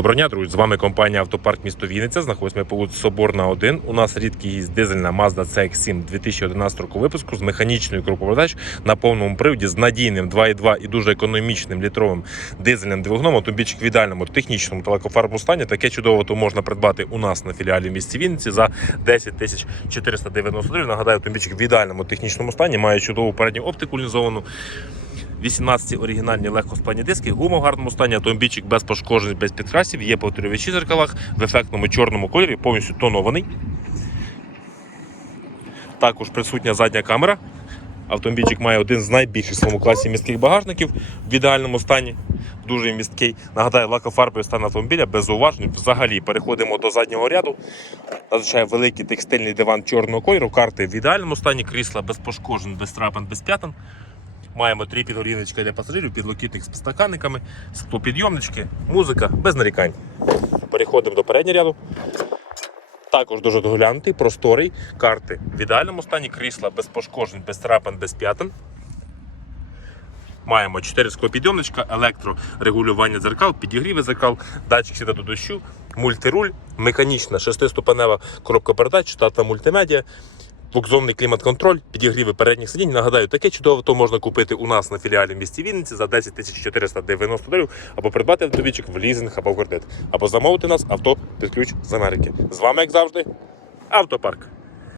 Доброго дня, друзі! З вами компанія Автопарк місто Вінниця. Знаходимося по вулиці Соборна 1. У нас рідкість дизельна Mazda CX-7 2011 року випуску з механічною коробоводач на повному приводі з надійним 2.2 і дуже економічним літровим дизельним двигуном. Автомобільчик в ідеальному технічному та стані. Таке чудово то можна придбати у нас на філіалі в місті Вінниці за 10 тисяч 490 гривень. Нагадаю, автомобільчик в ідеальному технічному стані, має чудову передню оптику лінзовану. 18 оригінальні легкосплавні диски, гума в гарному стані, автомобільчик без пошкоджень, без підкрасів, є повторювачі в зеркалах в ефектному чорному кольорі, повністю тонований. Також присутня задня камера. Автомобільчик має один з найбільших в своєму класі містких багажників в ідеальному стані. Дуже місткий. Нагадаю, лакофарбовий стан автомобіля без зауважень. Взагалі переходимо до заднього ряду. Надзвичайно великий текстильний диван чорного кольору, карти в ідеальному стані, крісла без пошкоджень, без трапин, без п'ятин. Маємо три підгоріночки для пасажирів, підлокітник з підстаканниками, склопідйомнички, музика без нарікань. Переходимо до переднього ряду. Також дуже доглянутий, просторий, карти в ідеальному стані, крісла без пошкоджень, без трапин, без п'ятин. Маємо 4 склопідйомничка, електрорегулювання дзеркал, підігріви дзеркал, датчик світа до дощу, мультируль, механічна шестиступенева коробка передач, штатна мультимедіа, двохзонний клімат-контроль, підігріви передніх сидінь. Нагадаю, таке чудове авто можна купити у нас на філіалі в місті Вінниці за 10 тисяч 490 доларів, або придбати автомобільчик в лізинг або в кредит, або замовити нас авто під ключ з Америки. З вами, як завжди, автопарк.